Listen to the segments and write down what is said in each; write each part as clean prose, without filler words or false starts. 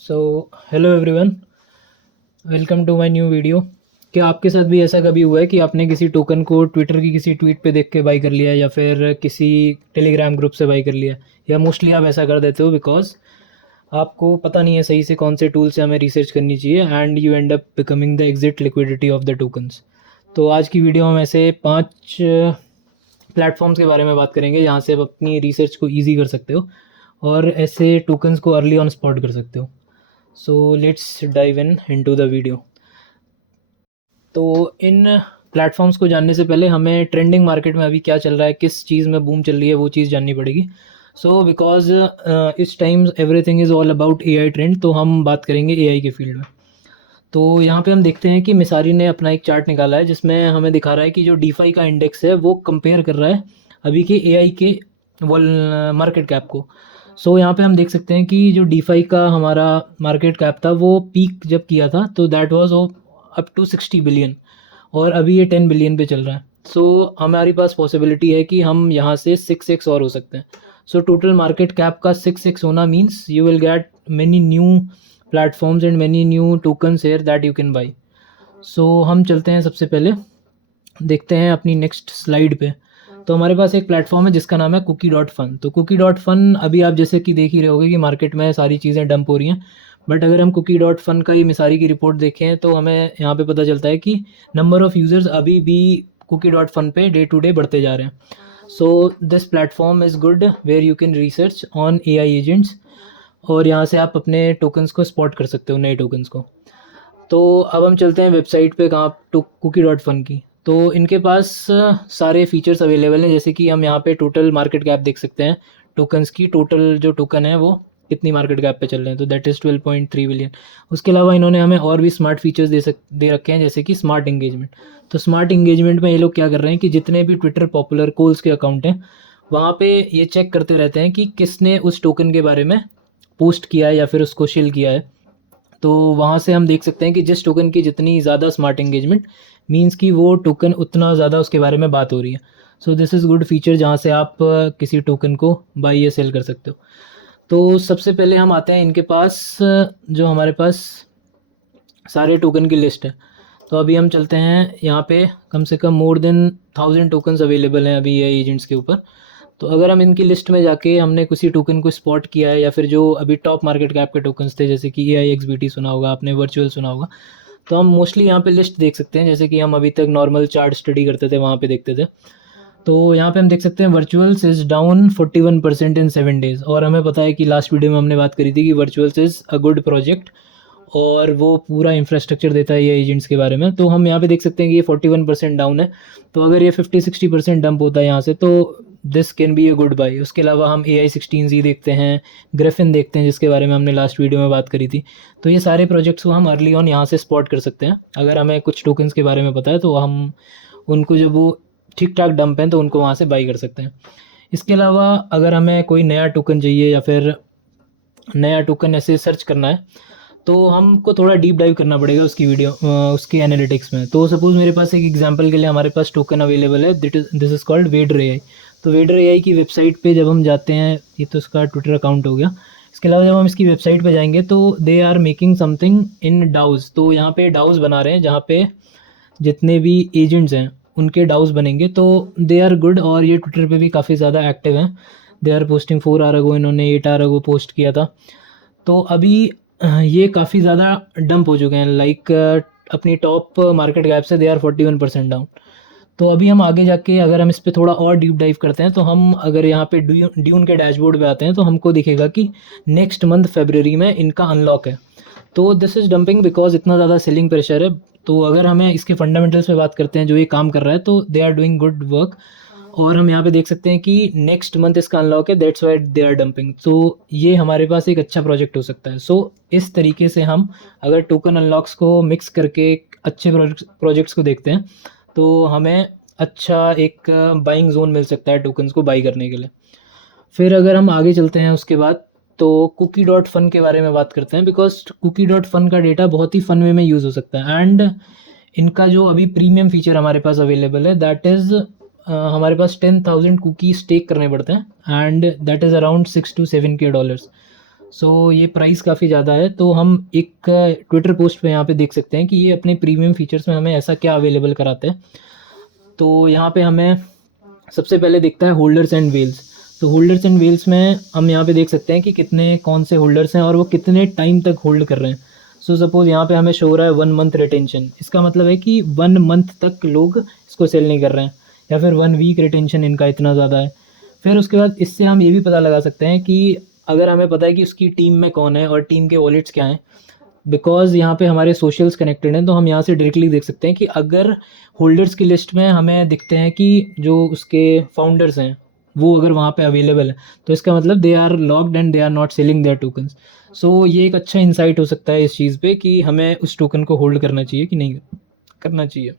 So hello everyone, welcome to my new video. क्या आपके साथ भी ऐसा कभी हुआ है कि आपने किसी टोकन को ट्विटर की किसी ट्वीट पे देख के बाई कर लिया या फिर किसी टेलीग्राम ग्रुप से बाई कर लिया? या मोस्टली आप ऐसा कर देते हो बिकॉज आपको पता नहीं है सही से कौन से टूल से हमें रिसर्च करनी चाहिए and you and up becoming the exit liquidity of the tokens. तो आज की वीडियो हम ऐसे 5 प्लेटफॉर्म्स के बारे में बात करेंगे जहाँ से आप अपनी रिसर्च को ईजी कर सकते हो और ऐसे टोकन्स को अर्ली ऑन स्पॉट कर सकते हो। So let's dive in into the video. तो इन प्लेटफॉर्म्स को जानने से पहले हमें ट्रेंडिंग मार्केट में अभी क्या चल रहा है, किस चीज़ में बूम चल रही है, वो चीज़ जाननी पड़ेगी। सो बिकॉज इस time everything is all about AI trend, तो हम बात करेंगे एआई के फील्ड में। तो यहाँ पे हम देखते हैं कि मिसारी ने अपना एक चार्ट निकाला है जिसमें हमें दिखा रहा है कि जो डीफाई का इंडेक्स है वो कंपेयर कर रहा है अभी के एआई के वॉल मार्केट कैप को। सो यहाँ पे हम देख सकते हैं कि जो डीफाई का हमारा मार्केट कैप था वो पीक जब किया था तो that was up to 60 billion और अभी ये 10 बिलियन पे चल रहा है। सो हमारे पास पॉसिबिलिटी है कि हम यहाँ से 6x और हो सकते हैं। सो टोटल मार्केट कैप का 6x होना means you will get many new platforms and many new tokens here that you can buy. So हम चलते हैं, सबसे पहले देखते हैं अपनी नेक्स्ट स्लाइड पे। तो हमारे पास एक प्लेटफॉर्म है जिसका नाम है कुकी डॉट फन। तो कुकी डॉट फन अभी आप जैसे कि देख ही रहे होगे कि मार्केट में सारी चीज़ें डंप हो रही हैं, बट अगर हम कुकी डॉट फन का ये मिसारी की रिपोर्ट देखें तो हमें यहाँ पे पता चलता है कि नंबर ऑफ़ यूज़र्स अभी भी कुकी डॉट फन पे डे टू डे बढ़ते जा रहे हैं। So this platform is good where you can research on AI agents और यहाँ से आप अपने टोकन्स को स्पॉट कर सकते हो, नए टोकन्स को। तो अब हम चलते हैं वेबसाइट पे, कहाँ, टू कुकी डॉट फन की। तो इनके पास सारे फीचर्स अवेलेबल हैं, जैसे कि हम यहाँ पे टोटल मार्केट कैप देख सकते हैं टोकन्स की। टोटल जो टोकन है वो कितनी मार्केट कैप पे चल रहे हैं, तो दैट इज़ 12.3 बिलियन। उसके अलावा इन्होंने हमें और भी स्मार्ट फीचर्स दे रखे हैं, जैसे कि स्मार्ट इंगेजमेंट। तो स्मार्ट इंगेजमेंट में ये लोग क्या कर रहे हैं कि जितने भी ट्विटर पॉपुलर कोल्स के अकाउंट हैं वहाँ पे ये चेक करते रहते हैं कि किसने उस टोकन के बारे में पोस्ट किया है या फिर उसको शिल किया है। तो वहाँ से हम देख सकते हैं कि जिस टोकन की जितनी ज़्यादा स्मार्ट एंगेजमेंट मीन्स कि वो टोकन उतना ज़्यादा उसके बारे में बात हो रही है। So this is good feature जहाँ से आप किसी टोकन को बाई या सेल कर सकते हो। तो सबसे पहले हम आते हैं इनके पास, जो हमारे पास सारे टोकन की लिस्ट है। तो अभी हम चलते हैं यहाँ पे, कम से कम मोर देन 1000 टोकन्स अवेलेबल हैं अभी ये एजेंट्स के ऊपर। तो अगर हम इनकी लिस्ट में जाके हमने किसी टोकन को स्पॉट किया है या फिर जो अभी टॉप मार्केट कैप के टोकन्स थे, जैसे कि AIXBT सुना होगा आपने, वर्चुअल सुना होगा, तो हम मोस्टली यहाँ पे लिस्ट देख सकते हैं, जैसे कि हम अभी तक नॉर्मल चार्ट स्टडी करते थे वहाँ पे देखते थे। तो यहाँ पे हम देख सकते हैं वर्चुअल्स इज़ डाउन 41% इन 7 डेज़। और हमें पता है कि लास्ट वीडियो में हमने बात करी थी कि वर्चुअल्स इज़ अ गुड प्रोजेक्ट और वो पूरा इंफ्रास्ट्रक्चर देता है ये एजेंट्स के बारे में। तो हम यहाँ पे देख सकते हैं कि ये 41% डाउन है। तो अगर ये 50-60% डंप होता है यहाँ से तो this can be a good by. उसके अलावा हम AI16Z देखते हैं, ग्रिफिन देखते हैं जिसके बारे में हमने लास्ट वीडियो में बात करी थी। तो ये सारे प्रोजेक्ट्स को हम अर्ली ऑन यहाँ से स्पॉट कर सकते हैं। अगर हमें कुछ टोकन्स के बारे में पता है तो हम उनको, जब वो ठीक ठाक डंप हैं, तो उनको वहाँ से बाई कर सकते हैं। इसके अलावा अगर हमें कोई नया टोकन चाहिए या फिर नया टोकन ऐसे सर्च करना है तो हमको थोड़ा डीप डाइव करना पड़ेगा उसकी वीडियो, उसके एनालिटिक्स में। तो सपोज़ मेरे पास एक एग्जांपल के लिए हमारे पास टोकन अवेलेबल है, this is called vader AI. तो वेडर एआई की वेबसाइट पे जब हम जाते हैं, ये तो इसका ट्विटर अकाउंट हो गया। इसके अलावा जब हम इसकी वेबसाइट पे जाएंगे तो they are making something in DAOs. तो यहाँ पे डाउज बना रहे हैं जहाँ पे जितने भी एजेंट्स हैं उनके डाउज बनेंगे। तो दे आर गुड और ये ट्विटर पे भी काफ़ी ज़्यादा एक्टिव हैं। They are posting 4 hour ago, इन्होंने 8 आवर अगो पोस्ट किया था। तो अभी ये काफ़ी ज़्यादा डंप हो चुके हैं, लाइक अपनी टॉप मार्केट गैप से दे आर 41% डाउन। तो अभी हम आगे जाके अगर हम इस पर थोड़ा और डीप डाइव करते हैं तो हम अगर यहाँ पे ड्यून के डैशबोर्ड पे आते हैं तो हमको दिखेगा कि नेक्स्ट मंथ फरवरी में इनका अनलॉक है। तो दिस इज़ डंपिंग बिकॉज इतना ज़्यादा सेलिंग प्रेशर है। तो अगर हमें इसके फंडामेंटल्स पे बात करते हैं, जो ये काम कर रहा है, तो they are doing good work. और हम यहाँ पे देख सकते हैं कि नेक्स्ट मंथ इसका अनलॉक है, that's why they are dumping. तो ये हमारे पास एक अच्छा प्रोजेक्ट हो सकता है। सो इस तरीके से हम अगर टोकन अनलॉक्स को मिक्स करके अच्छे प्रोजेक्ट्स को देखते हैं तो हमें अच्छा एक बाइंग जोन मिल सकता है टोकन्स को बाई करने के लिए। फिर अगर हम आगे चलते हैं उसके बाद तो कुकी डॉट फन के बारे में बात करते हैं, बिकॉज कुकी डॉट फन का डेटा बहुत ही फन वे में यूज़ हो सकता है। एंड इनका जो अभी प्रीमियम फीचर हमारे पास अवेलेबल है दैट इज़ हमारे पास 10,000 कुकी स्टेक करने पड़ते हैं and that is around $6 to $7K। सो ये प्राइस काफ़ी ज़्यादा है। तो हम एक ट्विटर पोस्ट पे यहाँ पे देख सकते हैं कि ये अपने प्रीमियम फीचर्स में हमें ऐसा क्या अवेलेबल कराते हैं। तो यहाँ पे हमें सबसे पहले दिखता है होल्डर्स एंड व्हील्स। तो होल्डर्स एंड व्हील्स में हम यहाँ पे देख सकते हैं कि कितने कौन से होल्डर्स हैं और वो कितने टाइम तक होल्ड कर रहे हैं। सो सपोज़ यहाँ पे हमें शो हो रहा है 1 मंथ रिटेंशन। इसका मतलब है कि 1 मंथ तक लोग इसको सेल नहीं कर रहे हैं, या फिर 1 वीक रिटेंशन इनका इतना ज़्यादा है। फिर उसके बाद इससे हम ये भी पता लगा सकते हैं कि अगर हमें पता है कि उसकी टीम में कौन है और टीम के वॉलेट्स क्या हैं, बिकॉज़ यहाँ पे हमारे सोशल्स कनेक्टेड हैं, तो हम यहाँ से डायरेक्टली देख सकते हैं कि अगर होल्डर्स की लिस्ट में हमें दिखते हैं कि जो उसके फाउंडर्स हैं वो अगर वहाँ पे अवेलेबल है, तो इसका मतलब they are locked and they are not selling their tokens. So ये एक अच्छा इंसाइट हो सकता है इस चीज़ पे कि हमें उस टोकन को होल्ड करना चाहिए कि नहीं करना चाहिए।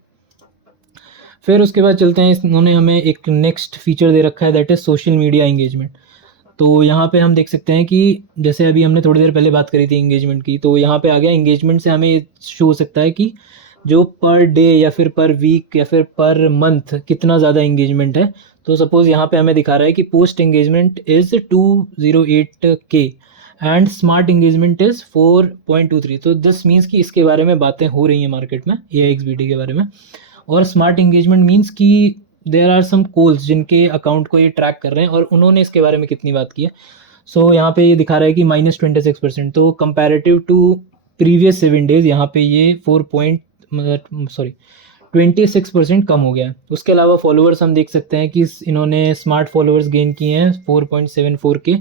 फिर उसके बाद चलते हैं, इन्होंने हमें एक नेक्स्ट फीचर दे रखा है, that is social media engagement. तो यहाँ पे हम देख सकते हैं कि जैसे अभी हमने थोड़ी देर पहले बात करी थी एंगेजमेंट की, तो यहाँ पे आ गया एंगेजमेंट से हमें शो हो सकता है कि जो पर डे या फिर पर वीक या फिर पर मंथ कितना ज़्यादा एंगेजमेंट है। तो सपोज़ यहाँ पे हमें दिखा रहा है कि post engagement is 208K and smart engagement is 4.23। तो दिस मीन्स कि इसके बारे में बातें हो रही हैं मार्केट में AIXBT के बारे में। और स्मार्ट एंगेजमेंट मीन्स कि देयर आर सम कोल्स जिनके अकाउंट को ये ट्रैक कर रहे हैं और उन्होंने इसके बारे में कितनी बात की है। सो यहाँ पे ये दिखा रहा है कि -26%। तो कंपैरेटिव टू प्रीवियस 7 डेज यहाँ पे ये 26% कम हो गया है। उसके अलावा फॉलोअर्स हम देख सकते हैं कि इन्होंने स्मार्ट फॉलोअर्स गेन किए हैं 4.74K,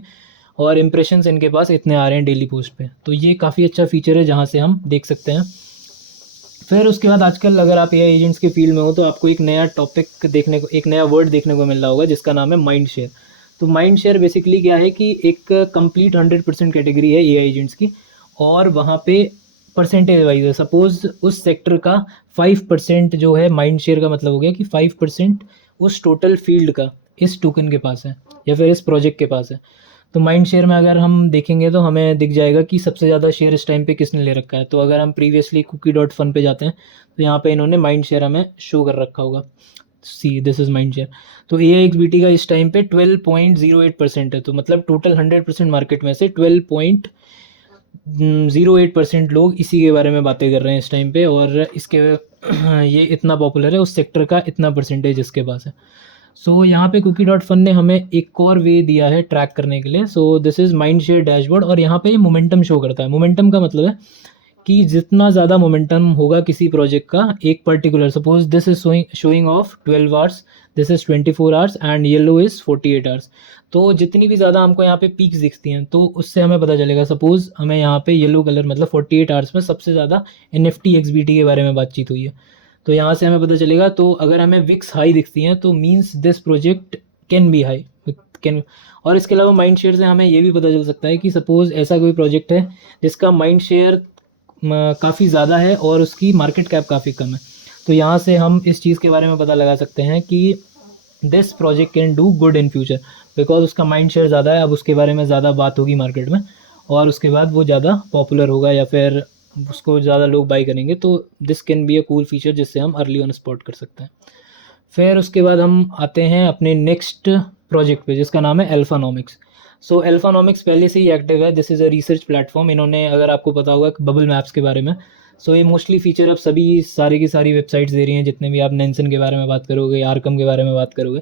और इम्प्रेशंस इनके पास इतने आ रहे हैं डेली पोस्ट पे। तो ये काफ़ी अच्छा फीचर है जहाँ से हम देख सकते हैं। फिर उसके बाद आजकल अगर आप AI एजेंट्स के फील्ड में हो तो आपको एक नया टॉपिक देखने को, एक नया वर्ड देखने को मिल रहा होगा जिसका नाम है माइंड शेयर। तो माइंड शेयर बेसिकली क्या है कि एक कंप्लीट 100% कैटेगरी है AI एजेंट्स की, और वहाँ पे परसेंटेज वाइज है। सपोज उस सेक्टर का 5% जो है माइंड शेयर का मतलब हो गया कि 5% उस टोटल फील्ड का इस टोकन के पास है या फिर इस प्रोजेक्ट के पास है। तो माइंड शेयर में अगर हम देखेंगे तो हमें दिख जाएगा कि सबसे ज़्यादा शेयर इस टाइम पे किसने ले रखा है। तो अगर हम प्रीवियसली cookie.fun पे जाते हैं तो यहाँ पे इन्होंने माइंड शेयर हमें शो कर रखा होगा। See this is mind share. तो AIXBT का इस टाइम पे 12.08% है। तो मतलब टोटल 100% मार्केट में से 12.08% लोग इसी के बारे में बातें कर रहे हैं इस टाइम पे, और इसके ये इतना पॉपुलर है, उस सेक्टर का इतना परसेंटेज इसके पास है। सो यहाँ पे cookie.fun ने हमें एक और वे दिया है ट्रैक करने के लिए। So this is mind share dashboard, और यहाँ पे ये मोमेंटम शो करता है। मोमेंटम का मतलब है कि जितना ज़्यादा मोमेंटम होगा किसी प्रोजेक्ट का एक particular, suppose this is showing off 12 hours, this is 24 hours and yellow is 48 hours. तो जितनी भी ज़्यादा हमको यहाँ पे पीक्स दिखती हैं तो उससे हमें पता चलेगा। सपोज हमें यहाँ पे येलो कलर मतलब 48 आवर्स में सबसे ज़्यादा NFT XBT के बारे में बातचीत हुई है, तो यहाँ से हमें पता चलेगा। तो अगर हमें विक्स हाई दिखती हैं तो means this project can be high, can. और इसके अलावा माइंड शेयर से हमें ये भी पता चल सकता है कि सपोज़ ऐसा कोई प्रोजेक्ट है जिसका माइंड शेयर काफ़ी ज़्यादा है और उसकी मार्केट कैप काफ़ी कम है, तो यहाँ से हम इस चीज़ के बारे में पता लगा सकते हैं कि this project can do good in future, because उसका माइंड शेयर ज़्यादा है। अब उसके बारे में ज़्यादा बात होगी मार्केट में, और उसके बाद वो ज़्यादा पॉपुलर होगा या फिर उसको ज़्यादा लोग बाई करेंगे। तो this can be a cool feature जिससे हम अर्ली ऑन स्पॉट कर सकते हैं। फिर उसके बाद हम आते हैं अपने नेक्स्ट प्रोजेक्ट पे जिसका नाम है अल्फानॉमिक्स। सो अल्फानॉमिक्स पहले से ही एक्टिव है, this is a research platform. इन्होंने, अगर आपको पता होगा बबल मैप्स के बारे में, सो ये मोस्टली फीचर अब सभी सारी की सारी वेबसाइट्स दे रही हैं। जितने भी आप नेंसन के बारे में बात करोगे, आर्कम के बारे में बात करोगे,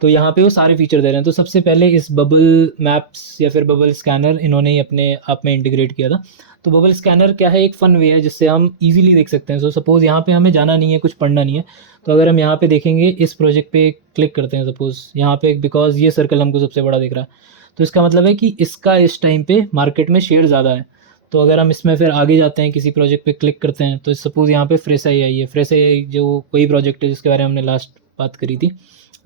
तो यहाँ पे वो सारे फीचर दे रहे हैं। तो सबसे पहले इस बबल मैप्स या फिर बबल स्कैनर इन्होंने ही अपने आप में इंटीग्रेट किया था। तो बबल स्कैनर क्या है, एक फ़न वे है जिससे हम इजीली देख सकते हैं। सो सपोज़ यहाँ पे हमें जाना नहीं है, कुछ पढ़ना नहीं है, तो अगर हम यहाँ पे देखेंगे, इस प्रोजेक्ट पे क्लिक करते हैं सपोज़ यहाँ पे, बिकॉज ये सर्कल हमको सबसे बड़ा दिख रहा है, तो इसका मतलब है कि इसका इस टाइम पे मार्केट में शेयर ज़्यादा है। तो अगर हम इसमें फिर आगे जाते हैं, किसी प्रोजेक्ट पे क्लिक करते हैं, तो सपोज़ यहाँ पे फ्रेश आई है। फ्रेश आई जो वही प्रोजेक्ट है जिसके बारे में हमने लास्ट बात करी थी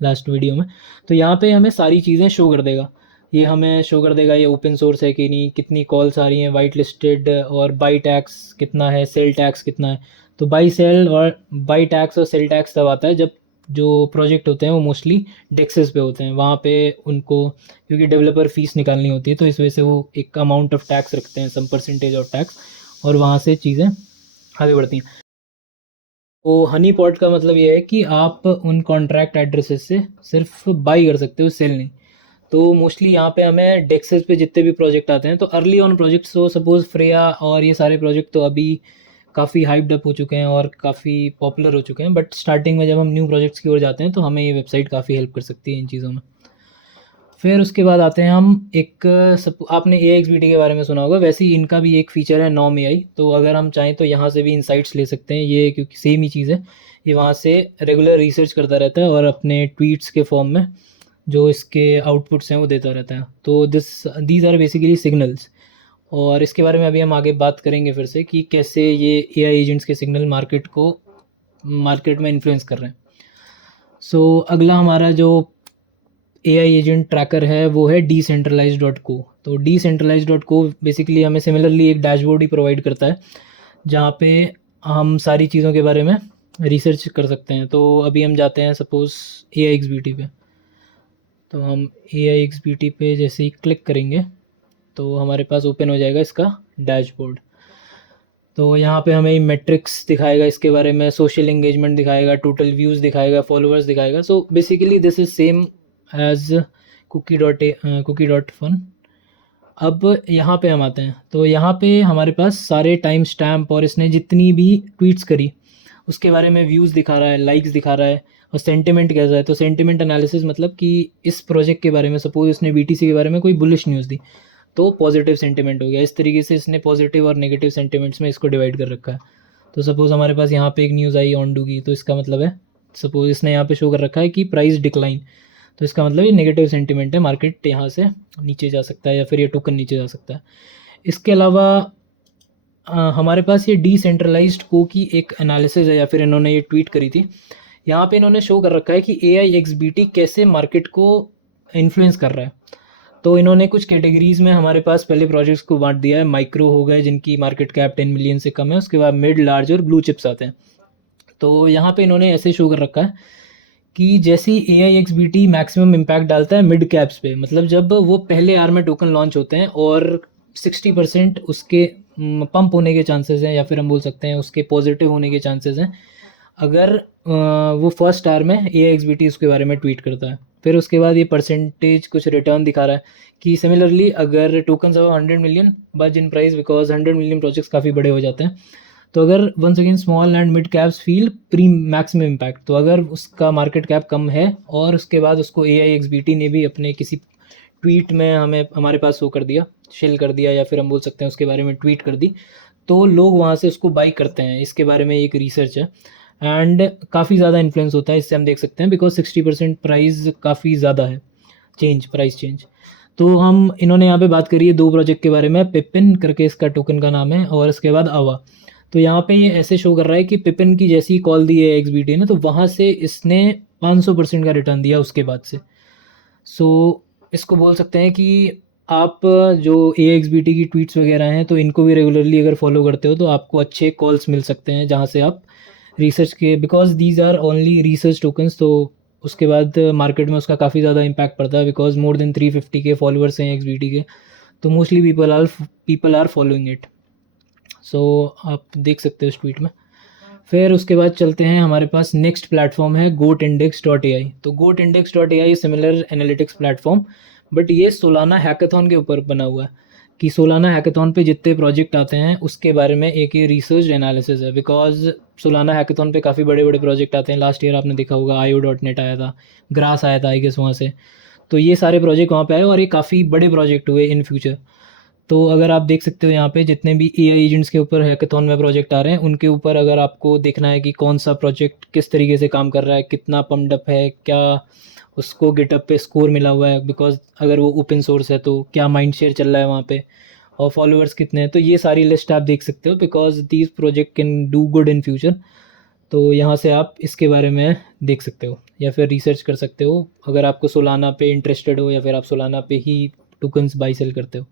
लास्ट वीडियो में। तो यहाँ पे हमें सारी चीज़ें शो कर देगा। ये हमें शो कर देगा ये ओपन सोर्स है कि नहीं, कितनी कॉल्स आ रही हैं, वाइट लिस्टेड, और बाई टैक्स कितना है, सेल टैक्स कितना है। तो बाई सेल और बाई टैक्स और सेल टैक्स तब आता है जब जो प्रोजेक्ट होते हैं वो मोस्टली डेक्सेस पे होते हैं। वहाँ पे उनको क्योंकि डेवलपर फीस निकालनी होती है, तो इस वजह से वो एक अमाउंट ऑफ टैक्स रखते हैं, सम परसेंटेज ऑफ टैक्स, और वहाँ से चीज़ें आगे बढ़ती हैं। तो हनी पॉट का मतलब ये है कि आप उन कॉन्ट्रैक्ट एड्रेसेस से सिर्फ बाई कर सकते हो, सेल नहीं। तो मोस्टली यहाँ पे हमें डेक्सेस पे जितने भी प्रोजेक्ट आते हैं, तो अर्ली ऑन प्रोजेक्ट्स, तो सपोज़ फ्रेया और ये सारे प्रोजेक्ट तो अभी काफ़ी हाइप्ड अप हो चुके हैं और काफ़ी पॉपुलर हो चुके हैं, बट स्टार्टिंग में जब हम न्यू प्रोजेक्ट्स की ओर जाते हैं तो हमें ये वेबसाइट काफ़ी हेल्प कर सकती है इन चीज़ों में। फिर उसके बाद आते हैं हम एक आपने ए एक्स बी टी के बारे में सुना होगा, वैसे ही इनका भी एक फ़ीचर है नॉम ए आई। तो अगर हम चाहें तो यहाँ से भी इंसाइट्स ले सकते हैं ये, क्योंकि सेम ही चीज़ है। ये वहाँ से रेगुलर रिसर्च करता रहता है और अपने ट्वीट्स के फॉर्म में जो इसके आउटपुट्स हैं वो देता रहता है। तो दीज आर बेसिकली सिग्नल्स, और इसके बारे में अभी हम आगे बात करेंगे फिर से कि कैसे ये ए आई एजेंट्स के सिग्नल मार्केट में इन्फ्लुएंस कर रहे हैं। सो अगला हमारा जो ए आई एजेंट ट्रैकर है वो है decentralized.co। तो decentralized.co बेसिकली हमें सिमिलरली एक डैशबोर्ड ही प्रोवाइड करता है जहाँ पे हम सारी चीज़ों के बारे में रिसर्च कर सकते हैं। तो अभी हम जाते हैं suppose A I X B T पे। तो हम ए आई एक्स बी टी पे जैसे ही क्लिक करेंगे तो हमारे पास ओपन हो जाएगा इसका डैशबोर्ड। तो यहाँ पे हमें मेट्रिक्स दिखाएगा इसके बारे में, सोशल एंगेजमेंट दिखाएगा, टोटल व्यूज़ दिखाएगा, फॉलोअर्स दिखाएगा। So basically this is same as cookie dot fun. अब यहाँ पे हम आते हैं, तो यहाँ पे हमारे पास सारे टाइम स्टैम्प और इसने जितनी भी ट्वीट्स करी उसके बारे में व्यूज़ दिखा रहा है, लाइक्स दिखा रहा है, और सेंटिमेंट कैसा है। तो सेंटिमेंट एनालिसिस मतलब कि इस प्रोजेक्ट के बारे में सपोज इसने बीटीसी के बारे में कोई बुलिश न्यूज़ दी तो पॉजिटिव सेंटिमेंट हो गया। इस तरीके से इसने पॉजिटिव और नेगेटिव सेंटिमेंट्स में इसको डिवाइड कर रखा है। तो सपोज़ हमारे पास यहाँ पे एक न्यूज़ आई ऑनडू की, तो इसका मतलब है, सपोज़ इसने यहाँ पे शो कर रखा है कि प्राइस डिक्लाइन, तो इसका मतलब ये नेगेटिव सेंटिमेंट है, मार्केट यहाँ से नीचे जा सकता है या फिर ये टोकन नीचे जा सकता है। इसके अलावा हमारे पास ये डिसेंट्रलाइज्ड को की एक एनालिसिस है, या फिर इन्होंने ये ट्वीट करी थी। यहाँ पे इन्होंने शो कर रखा है कि ए आई एक्स बी टी कैसे मार्केट को इन्फ्लुएंस कर रहा है। तो इन्होंने कुछ कैटेगरीज़ में हमारे पास पहले प्रोजेक्ट्स को बांट दिया है। माइक्रो हो गए जिनकी मार्केट कैप 10 मिलियन से कम है, उसके बाद मिड, लार्ज और ब्लू चिप्स आते हैं। तो यहाँ पे इन्होंने ऐसे शो कर रखा है कि जैसे ही A I X B T maximum impact डालता है मिड कैप्स पे, मतलब जब वो पहले आर में टोकन लॉन्च होते हैं और 60% उसके पंप होने के चांसेस हैं, या फिर हम बोल सकते हैं उसके पॉजिटिव होने के चांसेस हैं अगर वो फर्स्ट आर में ए आई एक्स बी टी उसके बारे में ट्वीट करता है। फिर उसके बाद ये परसेंटेज कुछ रिटर्न दिखा रहा है कि सिमिलरली अगर टोकन्स अब 100 million buzz in price, because 100 million projects काफ़ी बड़े हो जाते हैं। तो अगर once again small and mid caps feel pre maximum impact, तो अगर उसका मार्केट कैप कम है और उसके बाद उसको ए आई एक्स बी टी ने भी अपने किसी ट्वीट में हमारे पास शो कर दिया, शेल कर दिया, या फिर हम बोल सकते हैं उसके बारे में ट्वीट कर दी, तो लोग वहाँ से उसको बाई करते हैं। इसके बारे में एक रिसर्च है एंड काफ़ी ज़्यादा इन्फ्लुएंस होता है, इससे हम देख सकते हैं, बिकॉज 60% प्राइस काफ़ी ज़्यादा है प्राइस चेंज। तो हम इन्होंने यहाँ पे बात करी है दो प्रोजेक्ट के बारे में, पिपिन करके इसका टोकन का नाम है, और इसके बाद आवा। तो यहाँ पे ये ऐसे शो कर रहा है कि पिपिन की जैसी कॉल दी है एक्स बी टी ने, तो वहाँ से इसने 500% का रिटर्न दिया उसके बाद से। सो इसको बोल सकते हैं कि आप जो ए एक्स बी टी की ट्वीट्स वगैरह हैं तो इनको भी रेगुलरली अगर फॉलो करते हो तो आपको अच्छे कॉल्स मिल सकते हैं जहाँ से आप रिसर्च के, because these are only research tokens. तो उसके बाद मार्केट में उसका काफ़ी ज़्यादा इम्पैक्ट पड़ता है, बिकॉज मोर देन 350 के फॉलोअर्स हैं एक्स बी टी के, तो mostly people are following it. So आप देख सकते हो इस ट्वीट में। फिर उसके बाद चलते हैं, हमारे पास नेक्स्ट प्लेटफॉर्म है गोट इंडेक्स डॉट ए आई। तो goat index dot A I similar analytics platform, but ये सोलाना हैकाथॉन के ऊपर बना हुआ है कि सोलाना हैकाथॉन पे जितने प्रोजेक्ट आते हैं उसके बारे में एक ये रिसर्च एनालिसिस है। बिकॉज सोलाना हैकाथॉन पे काफ़ी बड़े बड़े प्रोजेक्ट आते हैं। लास्ट ईयर आपने देखा होगा IO.net आया था, ग्रास आया था आई गेस वहाँ से। तो ये सारे प्रोजेक्ट वहाँ पे आए और ये काफ़ी बड़े प्रोजेक्ट हुए इन फ्यूचर। तो अगर आप देख सकते हो यहाँ पे जितने भी ए आई एजेंट्स के ऊपर हैकाथॉन में प्रोजेक्ट आ रहे हैं उनके ऊपर अगर आपको देखना है कि कौन सा प्रोजेक्ट किस तरीके से काम कर रहा है, कितना पम्प्ड अप है, क्या उसको गिटअप पे स्कोर मिला हुआ है, बिकॉज अगर वो ओपन सोर्स है तो क्या माइंड शेयर चल रहा है वहाँ पे, और फॉलोअर्स कितने हैं, तो ये सारी लिस्ट आप देख सकते हो, because these project can do good in future. तो यहाँ से आप इसके बारे में देख सकते हो या फिर रिसर्च कर सकते हो अगर आपको सोलाना पे इंटरेस्टेड हो या फिर आप सोलाना पे ही टोकन्स बाई सेल करते हो।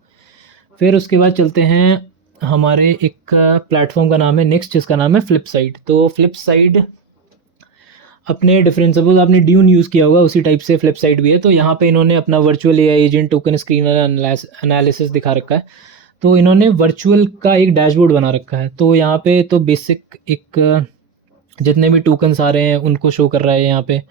फिर उसके बाद चलते हैं हमारे एक प्लेटफॉर्म का नाम है नेक्स्ट, जिसका नाम है फ्लिपसाइड। तो फ्लिपसाइड अपने डिफरेंट, सपोज आपने ड्यून यूज़ किया होगा उसी टाइप से फ्लिपसाइड भी है। तो यहाँ पे इन्होंने अपना virtual A I agent token screener analysis दिखा रखा है। तो इन्होंने वर्चुअल का एक डैशबोर्ड बना रखा है। तो यहाँ पे तो बेसिक एक जितने भी टोकन्स आ रहे हैं उनको शो कर रहा है यहाँ पे।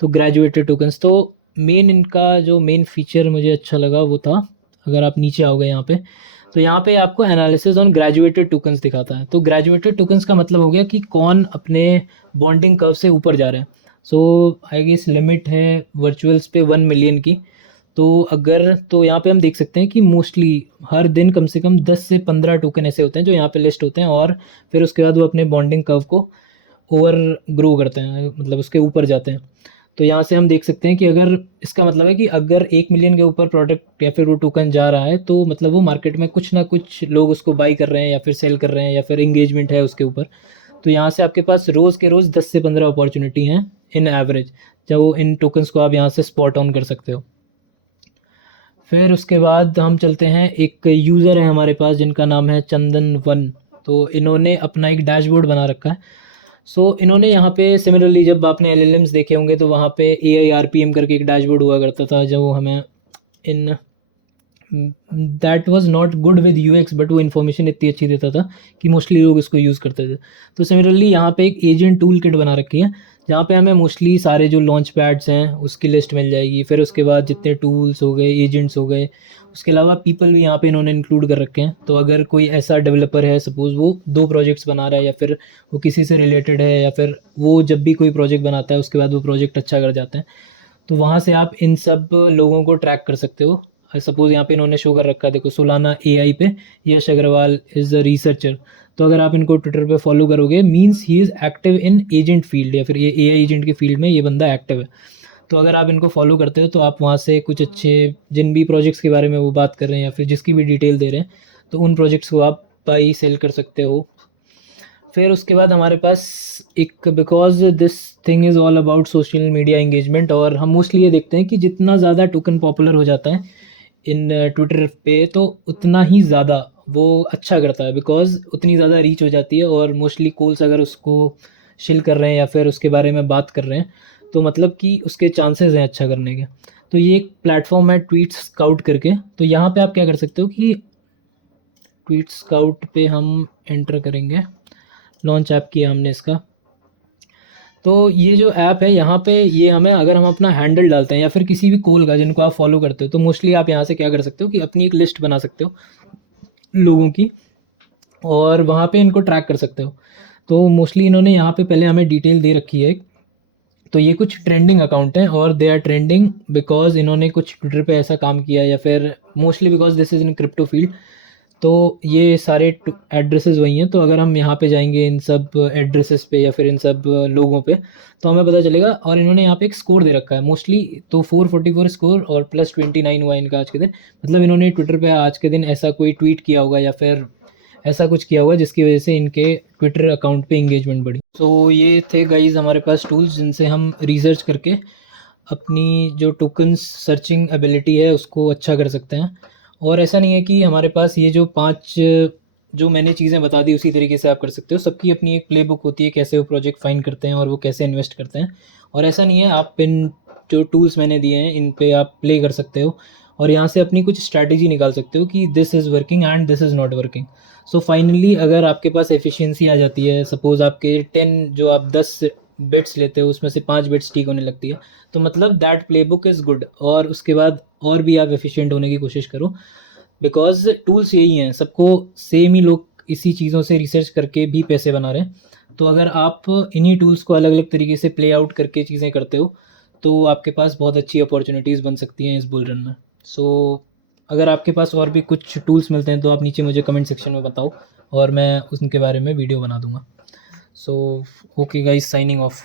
तो ग्रेजुएटेड टोकन्स, तो मेन इनका जो मेन फीचर मुझे अच्छा लगा वो था, अगर आप नीचे आओगे यहाँ पे, तो यहाँ पे आपको एनालिसिस ऑन ग्रेजुएटेड टोकन्स दिखाता है। तो ग्रेजुएटेड टोकन्स का मतलब हो गया कि कौन अपने बॉन्डिंग कर्व से ऊपर जा रहे हैं। सो आई गेस लिमिट है वर्चुअल्स पे 1 मिलियन की। तो अगर तो यहाँ पे हम देख सकते हैं कि मोस्टली हर दिन कम से कम 10 से 15 टोकन ऐसे होते हैं जो यहाँ पे लिस्ट होते हैं, और फिर उसके बाद वो अपने बॉन्डिंग कर्व को ओवर ग्रो करते हैं, मतलब उसके ऊपर जाते हैं। तो यहाँ से हम देख सकते हैं कि अगर इसका मतलब है कि अगर 1 मिलियन के ऊपर प्रोडक्ट या फिर वो टोकन जा रहा है तो मतलब वो मार्केट में कुछ ना कुछ लोग उसको बाई कर रहे हैं या फिर सेल कर रहे हैं या फिर इंगेजमेंट है उसके ऊपर। तो यहाँ से आपके पास रोज़ के रोज़ 10 से 15 अपॉर्चुनिटी हैं इन एवरेज, जब वो इन टोकन्स को आप यहाँ से स्पॉट ऑन कर सकते हो। फिर उसके बाद हम चलते हैं, एक यूज़र है हमारे पास जिनका नाम है चंदन 1। तो इन्होंने अपना एक डैशबोर्ड बना रखा है। सो इन्होंने यहाँ पे सिमिलरली जब आपने एलएलएम्स देखे होंगे तो वहाँ पे AIRPM करके एक डैशबोर्ड हुआ करता था, जो हमें in that was not good with UX, but वो इन्फॉर्मेशन इतनी अच्छी देता था कि मोस्टली लोग इसको यूज़ करते थे। तो सिमिलरली यहाँ पे एक एजेंट टूल किट बना रखी है जहाँ पे हमें मोस्टली सारे जो लॉन्च पैड्स हैं उसकी लिस्ट मिल जाएगी। फिर उसके बाद जितने टूल्स हो गए, एजेंट्स हो गए, उसके अलावा पीपल भी यहाँ पे इन्होंने इंक्लूड कर रखे हैं। तो अगर कोई ऐसा डेवलपर है, सपोज़ वो 2 प्रोजेक्ट्स बना रहा है या फिर वो किसी से रिलेटेड है, या फिर वो जब भी कोई प्रोजेक्ट बनाता है उसके बाद वो प्रोजेक्ट अच्छा कर जाते हैं, तो वहाँ से आप इन सब लोगों को ट्रैक कर सकते हो। सपोज़ यहाँ पे इन्होंने शो कर रखा है, देखो सोलाना AI पे यश अग्रवाल इज़ अ रिसर्चर। तो अगर आप इनको ट्विटर पे फॉलो करोगे, means he is active in agent field, या फिर ये AI एजेंट की फील्ड में ये बंदा एक्टिव है। तो अगर आप इनको फॉलो करते हो तो आप वहाँ से कुछ अच्छे, जिन भी प्रोजेक्ट्स के बारे में वो बात कर रहे हैं या फिर जिसकी भी डिटेल दे रहे हैं, तो उन प्रोजेक्ट्स को आप बाई सेल कर सकते हो। फिर उसके बाद हमारे पास एक, because this thing is all about social media engagement, और हम मोस्टली ये देखते हैं कि जितना ज़्यादा टोकन पॉपुलर हो जाता है इन ट्विटर पे तो उतना ही ज़्यादा वो अच्छा करता है, बिकॉज उतनी ज़्यादा रीच हो जाती है। और मोस्टली कॉल्स अगर उसको शिल कर रहे हैं या फिर उसके बारे में बात कर रहे हैं तो मतलब कि उसके चांसेस हैं अच्छा करने के। तो ये एक प्लेटफॉर्म है ट्वीट स्काउट करके। तो यहाँ पे आप क्या कर सकते हो कि ट्वीट स्काउट पे हम एंटर करेंगे, लॉन्च ऐप किया हमने इसका। तो ये जो ऐप है यहाँ पे, ये हमें अगर हम अपना हैंडल डालते हैं या फिर किसी भी कॉल का जिनको आप फॉलो करते हो, तो मोस्टली आप यहाँ से क्या कर सकते हो कि अपनी एक लिस्ट बना सकते हो लोगों की, और वहाँ पे इनको ट्रैक कर सकते हो। तो मोस्टली इन्होंने यहाँ पे पहले हमें डिटेल दे रखी है। तो ये कुछ ट्रेंडिंग अकाउंट हैं और दे आर ट्रेंडिंग बिकॉज इन्होंने कुछ ट्विटर पे ऐसा काम किया, या फिर mostly because this is in crypto field. तो ये सारे एड्रेसेस वही हैं। तो अगर हम यहाँ पे जाएंगे इन सब एड्रेसेस पे या फिर इन सब लोगों पे, तो हमें पता चलेगा। और इन्होंने यहाँ पे एक स्कोर दे रखा है मोस्टली, तो 444 स्कोर और प्लस 29 हुआ इनका आज के दिन। मतलब इन्होंने ट्विटर पे आज के दिन ऐसा कोई ट्वीट किया होगा या फिर ऐसा कुछ किया होगा जिसकी वजह से इनके ट्विटर अकाउंट पे इंगेजमेंट बढ़ी। तो ये थे गाइज हमारे पास टूल्स जिनसे हम रिसर्च करके अपनी जो टोकन्स सर्चिंग एबिलिटी है उसको अच्छा कर सकते हैं। और ऐसा नहीं है कि हमारे पास ये जो 5 जो मैंने चीज़ें बता दी उसी तरीके से आप कर सकते हो। सबकी अपनी एक प्ले बुक होती है, कैसे वो प्रोजेक्ट फाइंड करते हैं और वो कैसे इन्वेस्ट करते हैं। और ऐसा नहीं है, आप इन जो टूल्स मैंने दिए हैं इन पे आप प्ले कर सकते हो और यहाँ से अपनी कुछ स्ट्रैटेजी निकाल सकते हो कि this is working and this is not working. So finally अगर आपके पास एफिशिएंसी आ जाती है, सपोज़ आपके 10 जो आप 10 बिट्स लेते हो उसमें से 5 बिट्स ठीक होने लगती है, तो मतलब दैट प्लेबुक इज़ गुड। और उसके बाद और भी आप एफिशिएंट होने की कोशिश करो, बिकॉज टूल्स यही हैं, सबको सेम ही लोग इसी चीज़ों से रिसर्च करके भी पैसे बना रहे हैं। तो अगर आप इन्हीं टूल्स को अलग अलग तरीके से प्ले आउट करके चीज़ें करते हो तो आपके पास बहुत अच्छी अपॉर्चुनिटीज़ बन सकती हैं इस बुल रन में। सो अगर आपके पास और भी कुछ टूल्स मिलते हैं तो आप नीचे मुझे कमेंट सेक्शन में बताओ और मैं उनके बारे में वीडियो बना दूंगा। So okay guys, signing off.